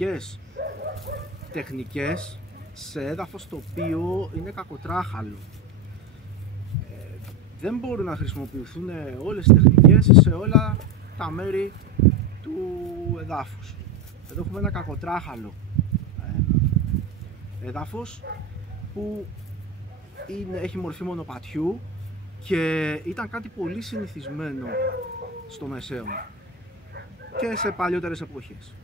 διαφορετικές τεχνικές σε έδαφος το οποίο είναι κακοτράχαλο. Δεν μπορούν να χρησιμοποιηθούν όλες οι τεχνικές σε όλα τα μέρη του εδάφους. Εδώ έχουμε ένα κακοτράχαλο έδαφος που έχει μορφή μονοπατιού και ήταν κάτι πολύ συνηθισμένο στο Μεσαίωνα και σε παλιότερες εποχές.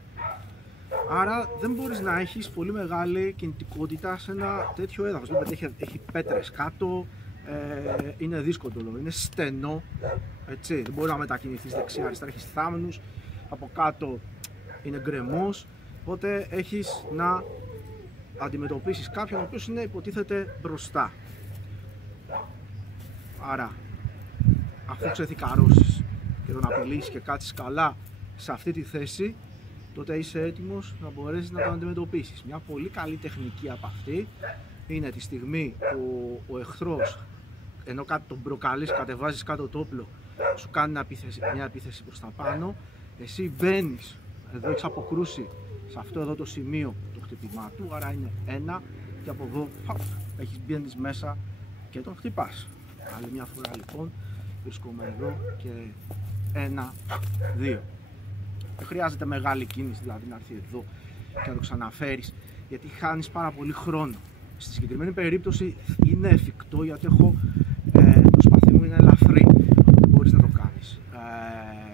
Άρα δεν μπορείς να έχεις πολύ μεγάλη κινητικότητα σε ένα τέτοιο έδαφος. Έχει πέτρες κάτω, είναι δύσκολο, είναι στενό, έτσι. Δεν μπορεί να μετακινηθείς δεξιά αριστερά, έχεις θάμνους, από κάτω είναι γκρεμός, οπότε έχεις να αντιμετωπίσεις κάποιον ο οποίος είναι υποτίθεται μπροστά. Άρα αφού ξεθυκαρώσεις και τον απειλήσεις και κάτσεις καλά σε αυτή τη θέση, τότε είσαι έτοιμος να μπορέσεις να τον αντιμετωπίσεις. Μια πολύ καλή τεχνική από αυτή είναι τη στιγμή που ο εχθρός, ενώ κάτι τον προκαλείς, κατεβάζεις κάτω το όπλο, σου κάνει μια επίθεση προς τα πάνω, εσύ μπαίνεις, εδώ έχεις αποκρούσει σε αυτό εδώ το σημείο το χτυπημά του, άρα είναι 1 και από εδώ μπαίνεις μέσα και τον χτυπάς. Άλλη μια φορά λοιπόν βρίσκομαι εδώ και 1, 2. Δεν χρειάζεται μεγάλη κίνηση, δηλαδή να έρθει εδώ και να το ξαναφέρεις, γιατί χάνεις πάρα πολύ χρόνο. Στη συγκεκριμένη περίπτωση είναι εφικτό, γιατί το σπαθί μου είναι ελαφρύ, μπορείς να το κάνεις.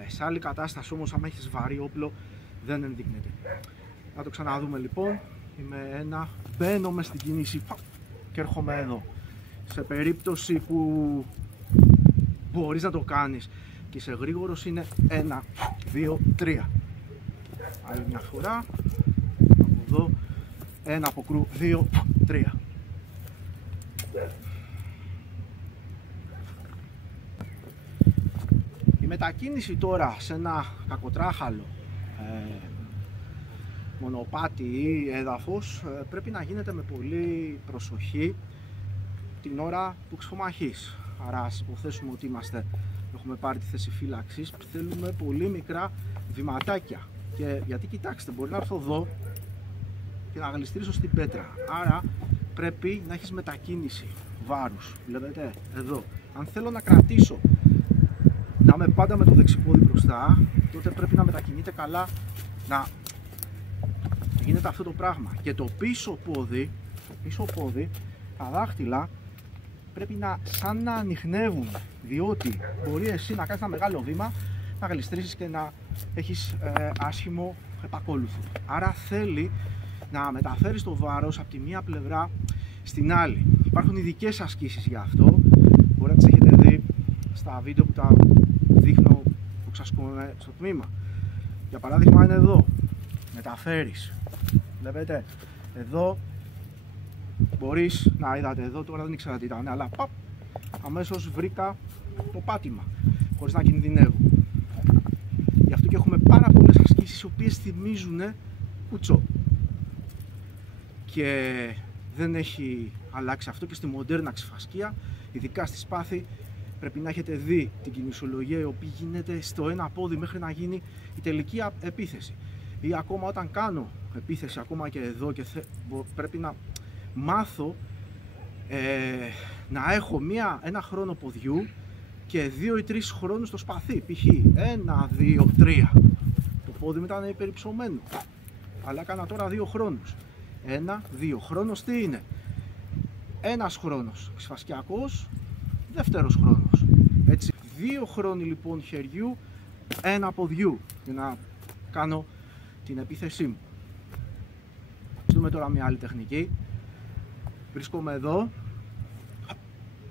Σε άλλη κατάσταση όμως, άμα έχεις βαρύ όπλο, δεν ενδείκνεται. Να το ξαναδούμε λοιπόν. Είμαι 1, μπαίνω μες στην κίνηση και έρχομαι εδώ. Σε περίπτωση που μπορείς να το κάνεις και είσαι γρήγορος, είναι 1, 2, 3. Άλλη μια φορά, από εδώ, 1 αποκρού, 2, 3. Η μετακίνηση τώρα σε ένα κακοτράχαλο μονοπάτι ή έδαφος πρέπει να γίνεται με πολύ προσοχή την ώρα που ξεφομαχείς. Άρα ας υποθέσουμε ότι έχουμε πάρει τη θέση φύλαξης, θέλουμε πολύ μικρά βηματάκια. Γιατί κοιτάξτε, μπορεί να έρθω εδώ και να γλιστρήσω στην πέτρα. Άρα πρέπει να έχεις μετακίνηση βάρους. Βλέπετε εδώ. Αν θέλω να κρατήσω, να είμαι πάντα με το δεξιπόδι μπροστά, τότε πρέπει να μετακινείται καλά, να γίνεται αυτό το πράγμα. Και το πίσω πόδι, τα δάχτυλα πρέπει σαν να ανιχνεύουν, διότι μπορεί εσύ να κάνεις ένα μεγάλο βήμα, να γλιστρήσεις και να έχεις άσχημο επακόλουθο. Άρα θέλει να μεταφέρεις το βάρος από τη μία πλευρά στην άλλη. Υπάρχουν ειδικές ασκήσεις για αυτό, μπορεί να τις έχετε δει στα βίντεο που τα δείχνω, που ξασκούμε στο τμήμα. Για παράδειγμα είναι εδώ, μεταφέρεις, βλέπετε, εδώ μπορείς να είδατε εδώ, τώρα δεν ήξερα τι ήταν, αλλά αμέσως βρήκα το πάτημα, χωρίς να κινδυνεύω. Γι' αυτό και έχουμε πάρα πολλές ασκήσεις οι οποίες θυμίζουν κουτσό. Και δεν έχει αλλάξει αυτό και στη μοντέρνα ξεφασκία, ειδικά στη σπάθη, πρέπει να έχετε δει την κινησιολογία η οποία γίνεται στο ένα πόδι μέχρι να γίνει η τελική επίθεση. Ή ακόμα όταν κάνω επίθεση, ακόμα και εδώ, και πρέπει να μάθω να έχω ένα χρόνο ποδιού και 2 ή 3 χρόνους στο σπαθί. Π.χ. 1, 2, 3. Το πόδι μου ήταν υπερυψωμένο, αλλά έκανα τώρα 2 χρόνους. 1, 2. Χρόνος τι είναι? Ένας χρόνος ξεφασκιακός, δεύτερος χρόνος. Έτσι, 2 χρόνοι λοιπόν χεριού, 1 ποδιού, για να κάνω την επίθεσή μου. Ας δούμε τώρα μια άλλη τεχνική. Βρίσκομαι εδώ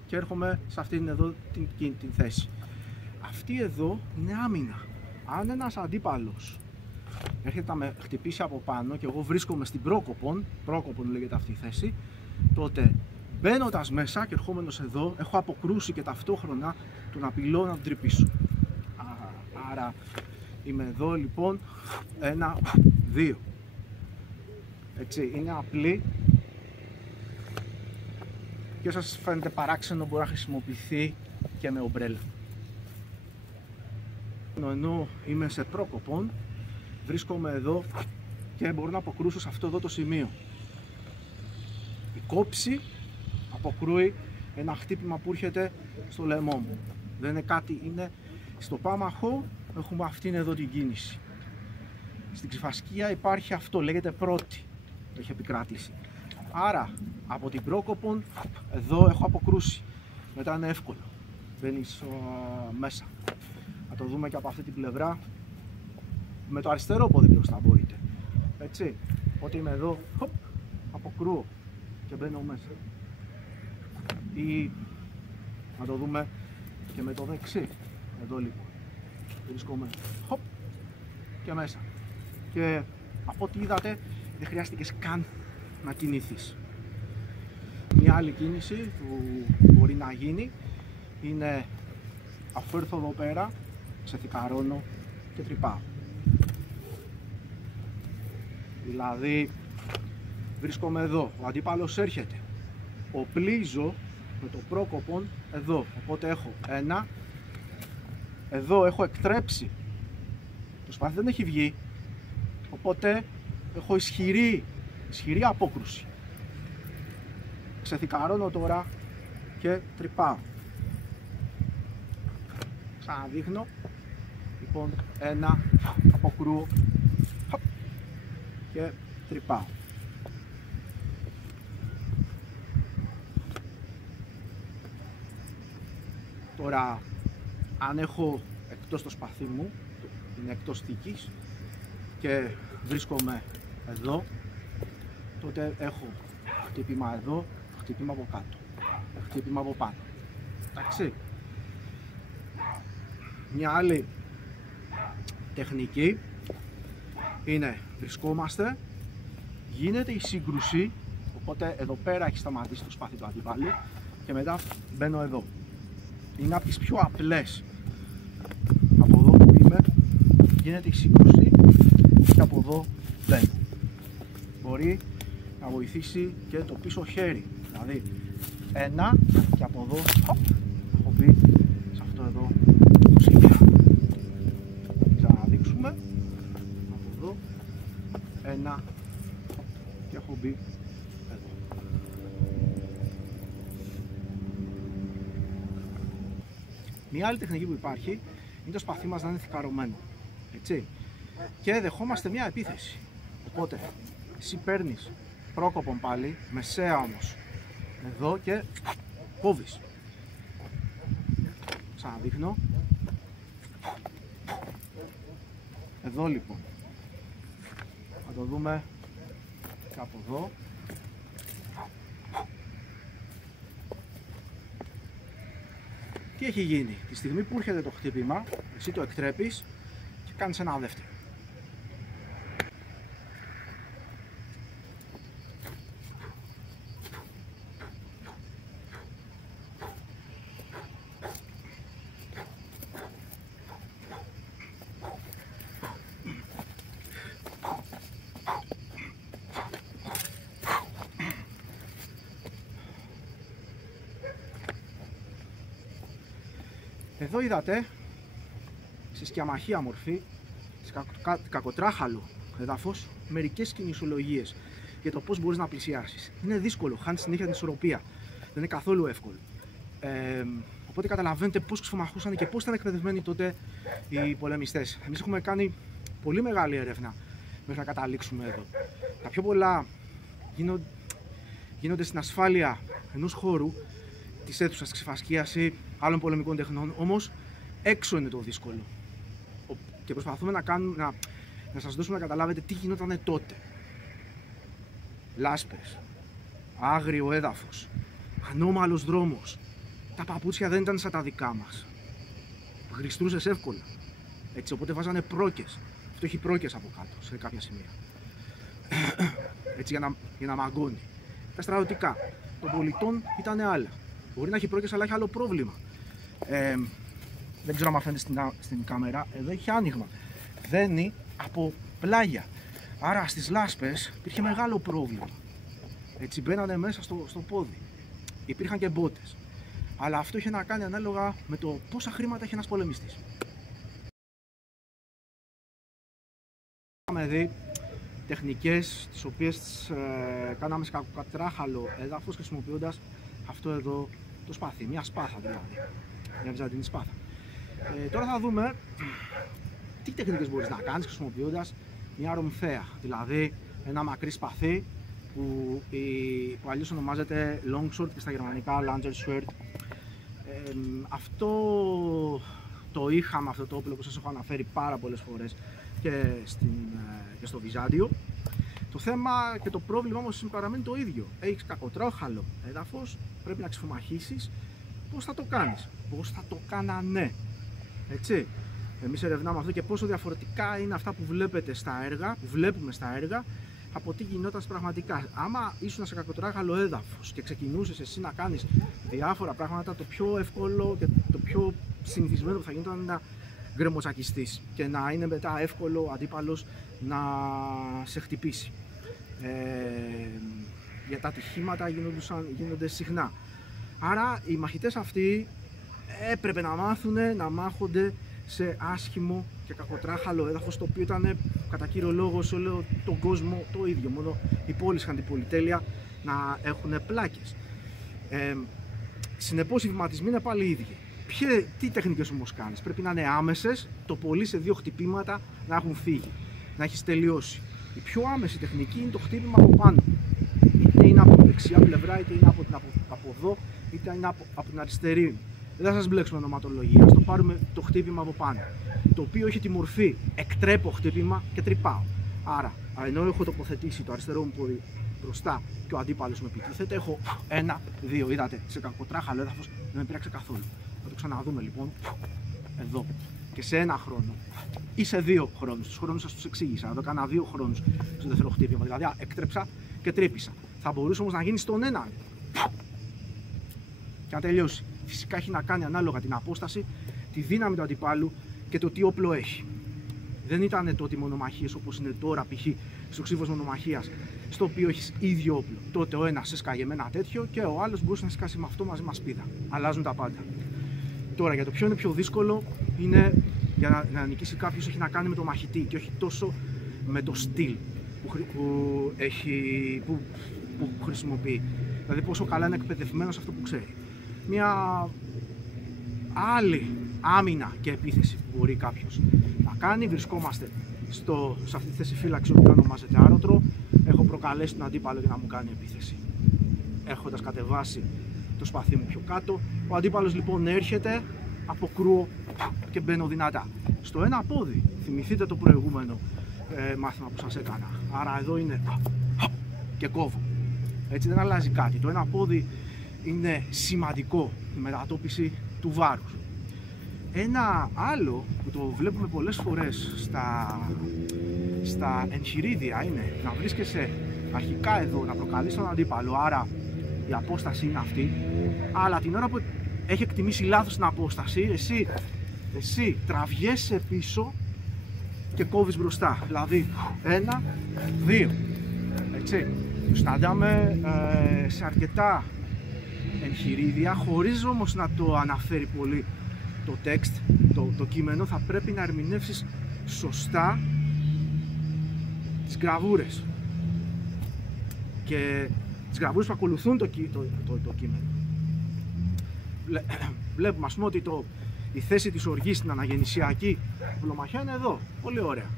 και έρχομαι σε αυτήν εδώ την θέση. Αυτή εδώ είναι άμυνα. Αν ένας αντίπαλος έρχεται να με χτυπήσει από πάνω και εγώ βρίσκομαι στην πρόκοπον λέγεται αυτή η θέση, τότε μπαίνοντας μέσα και ερχόμενος εδώ, έχω αποκρούσει και ταυτόχρονα τον απειλώ να τον τρυπήσω. Άρα είμαι εδώ λοιπόν, 1, 2. Έτσι, είναι απλή και όσο σας φαίνεται παράξενο μπορεί να χρησιμοποιηθεί και με ομπρέλα. Ενώ είμαι σε πρόκοπον, βρίσκομαι εδώ και μπορώ να αποκρούσω σε αυτό εδώ το σημείο. Η κόψη αποκρούει ένα χτύπημα που έρχεται στο λαιμό μου. Δεν είναι κάτι, είναι στο πάμαχο έχουμε αυτήν εδώ την κίνηση. Στην ξυφασκία υπάρχει αυτό, λέγεται πρώτη, έχει επικράτηση. Άρα από την πρόκοπον εδώ έχω αποκρούσει. Μετά είναι εύκολο, μπαίνεις μέσα. Να το δούμε και από αυτή την πλευρά. Με το αριστερό πόδι μπροστά μπορείτε. Έτσι, οπότε είμαι εδώ, αποκρούω και μπαίνω μέσα. Ή να το δούμε και με το δεξί. Εδώ λοιπόν βρίσκομαι και μέσα. Και από ό,τι είδατε δεν χρειάστηκε καν να κινηθείς. Μια άλλη κίνηση που μπορεί να γίνει είναι αφού έρθω εδώ πέρα, ξεθηκαρώνω και τρυπάω. Δηλαδή βρίσκομαι εδώ, ο αντίπαλος έρχεται, οπλίζω με το πρόκοπον εδώ, οπότε έχω ένα, εδώ έχω εκτρέψει, το σπαθί δεν έχει βγει, οπότε έχω ισχυρή απόκρουση. Ξεθηκαρώνω τώρα και τρυπάω. Ξαναδείχνω, λοιπόν ένα, αποκρούω και τρυπάω. Τώρα αν έχω εκτός το σπαθί μου, είναι εκτός θήκης και βρίσκομαι εδώ, τότε έχω χτύπημα εδώ, χτύπημα από κάτω, χτύπημα από πάνω. Εντάξει. Μια άλλη τεχνική είναι βρισκόμαστε, γίνεται η σύγκρουση, οπότε εδώ πέρα έχει σταματήσει το σπαθί του αντιπάλου και μετά μπαίνω εδώ. Είναι από τις πιο απλές. Από εδώ που είμαι γίνεται η σύγκρουση και από εδώ μπαίνω. Μπορεί να βοηθήσει και το πίσω χέρι, δηλαδή ένα και από εδώ έχω μπει σε αυτό εδώ το σημείο. Ξαναδείξουμε από εδώ ένα και έχω μπει εδώ. Μια άλλη τεχνική που υπάρχει είναι το σπαθί μας να είναι θηκαρωμένο, έτσι, και δεχόμαστε μια επίθεση, οπότε εσύ παίρνεις πρόκοπον πάλι, μεσαία όμως, εδώ και κόβεις. Ξαναδείχνω. Εδώ λοιπόν. Θα το δούμε κάπου εδώ. Τι έχει γίνει? Τη στιγμή που έρχεται το χτύπημα, εσύ το εκτρέπεις και κάνεις ένα δεύτερο. Εδώ είδατε, σε σκιαμαχία μορφή, σε κακοτράχαλο έδαφος, μερικές κινησιολογίες για το πώς μπορείς να πλησιάσεις. Είναι δύσκολο, χάνεις συνέχεια την ισορροπία, δεν είναι καθόλου εύκολο. Οπότε καταλαβαίνετε πώς ξεφομαχούσαν και πώς ήταν εκπαιδευμένοι τότε οι πολεμιστές. Εμείς έχουμε κάνει πολύ μεγάλη έρευνα μέχρι να καταλήξουμε εδώ. Τα πιο πολλά γίνονται στην ασφάλεια ενός χώρου, της αίθουσας ξεφασκίας ή άλλων πολεμικών τεχνών, όμως έξω είναι το δύσκολο. Και προσπαθούμε να σας δώσουμε να καταλάβετε τι γινόταν τότε. Λάσπες, άγριο έδαφος, ανώμαλος δρόμος. Τα παπούτσια δεν ήταν σαν τα δικά μας. Γλιστρούσες εύκολα. Έτσι, οπότε βάζανε πρόκες. Αυτό έχει πρόκες από κάτω σε κάποια σημεία. Έτσι, για να μαγκώνει. Τα στρατιωτικά των πολιτών ήταν άλλα. Μπορεί να έχει πρόκες, αλλά έχει άλλο πρόβλημα. Δεν ξέρω αν φαίνεται στην κάμερα. Εδώ έχει άνοιγμα. Δένει από πλάγια. Άρα στις λάσπες υπήρχε μεγάλο πρόβλημα. Έτσι μπαίνανε μέσα στο πόδι. Υπήρχαν και μπότες. Αλλά αυτό είχε να κάνει ανάλογα με το πόσα χρήματα έχει ένας πολεμιστής. Είχαμε δει τεχνικές τις οποίες κάναμε σε κακοτράχαλο έδαφος χρησιμοποιώντας αυτό εδώ το σπάθι, μια σπάθα δηλαδή, μια βυζαντινή σπάθα. Τώρα θα δούμε τι τεχνικές μπορείς να κάνεις χρησιμοποιώντας μια ρομφαία, δηλαδή ένα μακρύ σπαθί που αλλιώς ονομάζεται longsword και στα γερμανικά langer sword. Αυτό το είχαμε, αυτό το όπλο που σας έχω αναφέρει πάρα πολλές φορές και στο Βυζάντιο. Το θέμα και το πρόβλημα όμως παραμένει το ίδιο. Έχεις κακοτράχαλο έδαφος, πρέπει να ξεφομαχήσεις. Πώς θα το κάνεις, πώς θα το κάνανε, έτσι. Εμείς ερευνάμε αυτό και πόσο διαφορετικά είναι αυτά που βλέπετε στα έργα, που βλέπουμε στα έργα, από τι γινόταν πραγματικά. Άμα ήσουν σε κακοτράχαλο έδαφος και ξεκινούσες εσύ να κάνεις διάφορα πράγματα, το πιο εύκολο και το πιο συνηθισμένο που θα γινόταν είναι να γκρεμοτσακιστείς και να είναι μετά εύκολο ο αντίπαλος να σε χτυπήσει. Γιατί τα ατυχήματα γίνονται συχνά. Άρα οι μαχητές αυτοί έπρεπε να μάθουν να μάχονται σε άσχημο και κακοτράχαλο έδαφος, το οποίο ήταν κατά κύριο λόγο σε όλο τον κόσμο το ίδιο. Μόνο οι πόλεις είχαν την πολυτέλεια να έχουν πλάκες. Συνεπώς οι βηματισμοί είναι πάλι οι ίδιοι. Τι τεχνικές όμως κάνεις? Πρέπει να είναι άμεσες, το πολύ σε 2 χτυπήματα να έχουν φύγει, να έχεις τελειώσει. Η πιο άμεση τεχνική είναι το χτύπημα από πάνω. Είτε είναι από δεξιά πλευρά, είτε είναι από εδώ, είτε είναι από την αριστερή. Δεν θα σας μπλέξουμε ονοματολογία, ας το πάρουμε το χτύπημα από πάνω. Το οποίο έχει τη μορφή εκτρέπω χτύπημα και τρυπάω. Άρα, ενώ έχω τοποθετήσει το αριστερό μου πόδι μπροστά και ο αντίπαλος με επιτίθεται, έχω 1, 2. Είδατε, σε κακοτράχαλο έδαφος δεν με πειράξε καθόλου. Θα το ξαναδούμε λοιπόν εδώ. Και σε 1 χρόνο ή σε 2 χρόνους. Τους χρόνους σας τους εξήγησα. Εδώ έκανα 2 χρόνους στο δεύτερο χτύπημα. Δηλαδή, έκτρεψα και τρύπησα. Θα μπορούσε όμως να γίνει στον 1 και να τελειώσει. Φυσικά έχει να κάνει ανάλογα την απόσταση, τη δύναμη του αντιπάλου και το τι όπλο έχει. Δεν ήταν τότε μονομαχίες όπως είναι τώρα, π.χ. στο ξύφος μονομαχίας, στο οποίο έχεις ίδιο όπλο. Τότε ο ένας έσκαγε με ένα τέτοιο και ο άλλος μπορούσε να σκάσει με αυτό μαζί με σπίδα. Αλλάζουν τα πάντα. Τώρα, για το ποιο είναι πιο δύσκολο, είναι για να νικήσει κάποιος, έχει να κάνει με το μαχητή και όχι τόσο με το στυλ που χρησιμοποιεί. Δηλαδή, πόσο καλά είναι εκπαιδευμένος αυτό που ξέρει. Μια άλλη άμυνα και επίθεση που μπορεί κάποιος να κάνει. Βρισκόμαστε σε αυτή τη θέση φύλαξη που ονομάζεται άρωτρο. Έχω προκαλέσει τον αντίπαλο για να μου κάνει επίθεση, έχοντας κατεβάσει το σπαθί μου πιο κάτω. Ο αντίπαλος λοιπόν έρχεται, αποκρούω και μπαίνω δυνατά. Στο 1 πόδι, θυμηθείτε το προηγούμενο μάθημα που σας έκανα. Άρα εδώ είναι και κόβω. Έτσι δεν αλλάζει κάτι. Το 1 πόδι είναι σημαντικό, η μετατόπιση του βάρους. Ένα άλλο που το βλέπουμε πολλές φορές στα εγχειρίδια είναι να βρίσκεσαι αρχικά εδώ, να προκαλείς τον αντίπαλο, άρα η απόσταση είναι αυτή, αλλά την ώρα που έχει εκτιμήσει λάθος την απόσταση, εσύ τραβιέσαι πίσω και κόβεις μπροστά. Δηλαδή 1, 2, έτσι. Το συναντάμε σε αρκετά εγχειρίδια, χωρίς όμως να το αναφέρει πολύ το text, το κείμενο. Θα πρέπει να ερμηνεύσεις σωστά τις γραβούρες και τις γραβούρες που ακολουθούν το κείμενο. Βλέπουμε, ας πούμε, ότι η θέση της οργής στην αναγεννησιακή οπλομαχία είναι εδώ. Πολύ ωραία.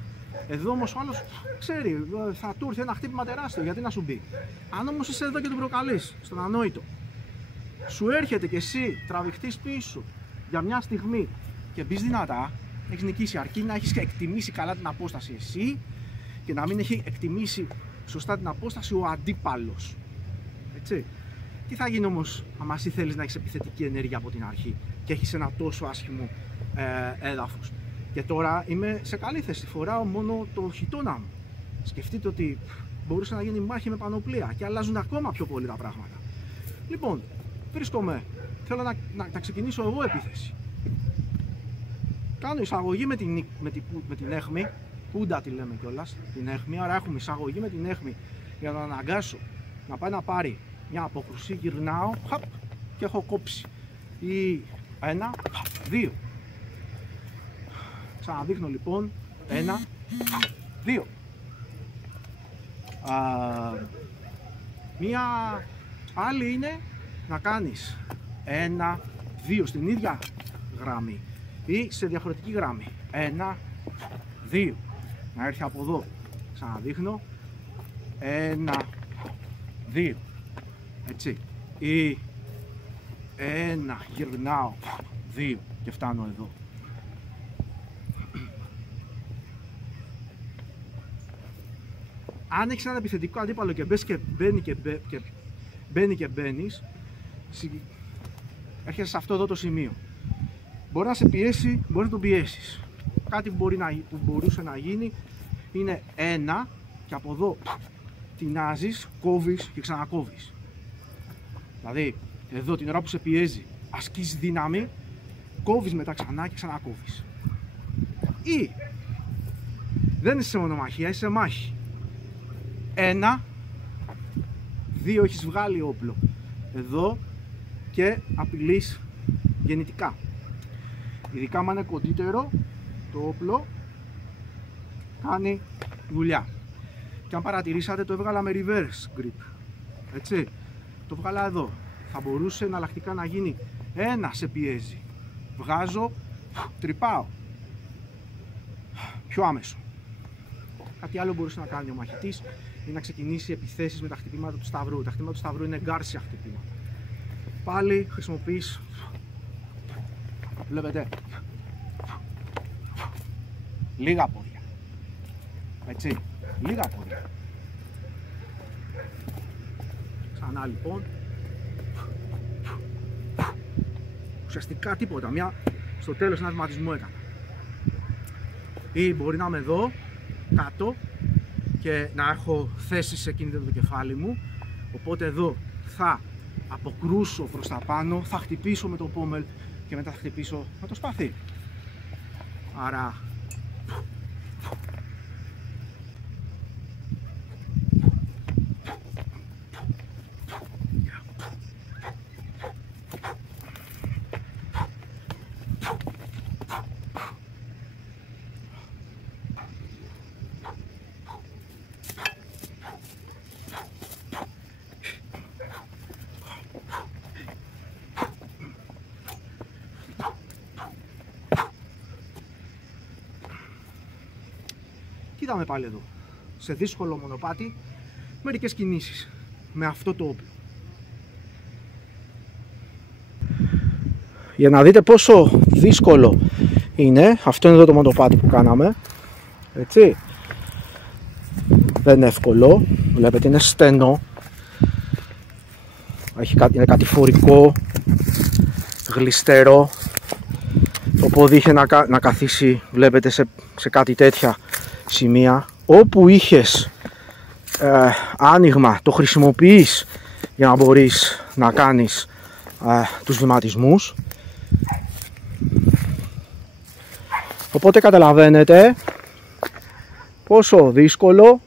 Εδώ όμως ο άλλος ξέρει, θα του έρθει ένα χτύπημα τεράστιο, γιατί να σου μπει. Αν όμως είσαι εδώ και τον προκαλείς στον ανόητο, σου έρχεται και εσύ τραβηχτείς πίσω για μια στιγμή και μπεις δυνατά, έχεις νικήσει, αρκεί να έχεις εκτιμήσει καλά την απόσταση εσύ και να μην έχει εκτιμήσει σωστά την απόσταση ο αντίπαλος. Έτσι. Τι θα γίνει όμως άμα εσύ θέλεις να έχεις επιθετική ενέργεια από την αρχή και έχεις ένα τόσο άσχημο έδαφος? Και τώρα είμαι σε καλή θέση, φοράω μόνο το χιτώνα μου. Σκεφτείτε ότι μπορούσε να γίνει μάχη με πανοπλία και αλλάζουν ακόμα πιο πολύ τα πράγματα. Λοιπόν, βρίσκομαι, θέλω να ξεκινήσω εγώ επίθεση. Κάνω εισαγωγή με την έχμη, κούντα τη λέμε κιόλας, την έχμη, άρα έχουμε εισαγωγή με την έχμη για να αναγκάσω να πάει να πάρει μια απόκρουση, γυρνάω, και έχω κόψει. Ή 1, 2. Ξαναδείχνω λοιπόν, 1, 2. Μία άλλη είναι να κάνεις 1, 2 στην ίδια γραμμή ή σε διαφορετική γραμμή. 1, 2. Να έρθει από εδώ. Ξαναδείχνω. 1, 2. Έτσι. Ή 1, γυρνάω. 2 και φτάνω εδώ. Αν έχεις έναν επιθετικό αντίπαλο και μπαίνει και μπαίνεις, έρχεσαι σε αυτό εδώ το σημείο. Μπορεί να σε πιέσει, μπορεί να τον πιέσεις. Κάτι που μπορούσε να γίνει είναι 1 και από εδώ τεινάζεις, κόβεις και ξανακόβεις. Δηλαδή, εδώ την ώρα που σε πιέζει, ασκείς δύναμη, κόβεις μετά ξανά και ξανακόβεις. Ή δεν είσαι σε μονομαχία, είσαι σε μάχη. 1, 2 έχεις βγάλει όπλο εδώ και απειλείς γεννητικά. Ειδικά αν είναι κοντύτερο το όπλο, κάνει δουλειά. Και αν παρατηρήσατε, το έβγαλα με reverse grip. Έτσι, το βγάλα εδώ. Θα μπορούσε εναλλακτικά να γίνει 1 σε πιέζει, βγάζω, τρυπάω. Πιο άμεσο. Κάτι άλλο μπορούσε να κάνει ο μαχητής είναι να ξεκινήσει επιθέσεις με τα χτυπήματα του σταυρού. Τα χτυπήματα του σταυρού είναι εγκάρσια χτυπήματα. Πάλι χρησιμοποιείς, βλέπετε, λίγα πόδια. Έτσι, λίγα πόδια. Ξανά λοιπόν. Ουσιαστικά τίποτα. Στο τέλος ένα βηματισμό έκανα. Ή μπορεί να είμαι εδώ, κάτω, και να έχω θέση σε κίνητρο το κεφάλι μου. Οπότε εδώ θα αποκρούσω προς τα πάνω, θα χτυπήσω με το πόμελ και μετά θα χτυπήσω με το σπαθί. Άρα είδαμε πάλι εδώ, σε δύσκολο μονοπάτι, μερικές κινήσεις με αυτό το όπλο. Για να δείτε πόσο δύσκολο είναι, αυτό είναι εδώ το μονοπάτι που κάναμε, έτσι. Δεν είναι εύκολο, βλέπετε είναι στενό, είναι κατηφορικό, γλιστερό. Το πόδι είχε να καθίσει, βλέπετε, σε κάτι τέτοια σημεία. Όπου είχες άνοιγμα, το χρησιμοποιείς για να μπορείς να κάνεις τους βηματισμούς. Οπότε καταλαβαίνετε πόσο δύσκολο.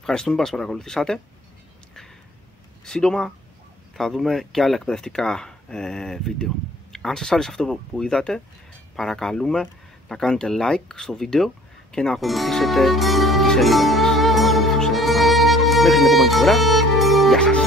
Ευχαριστούμε που μας παρακολουθήσατε. Σύντομα θα δούμε και άλλα εκπαιδευτικά βίντεο. Αν σας άρεσε αυτό που είδατε, παρακαλούμε να κάνετε like στο βίντεο και να ακολουθήσετε τη σελίδα μας. Θα μας βοηθούσε πάρα πολύ. Μέχρι την επόμενη φορά, γεια σας!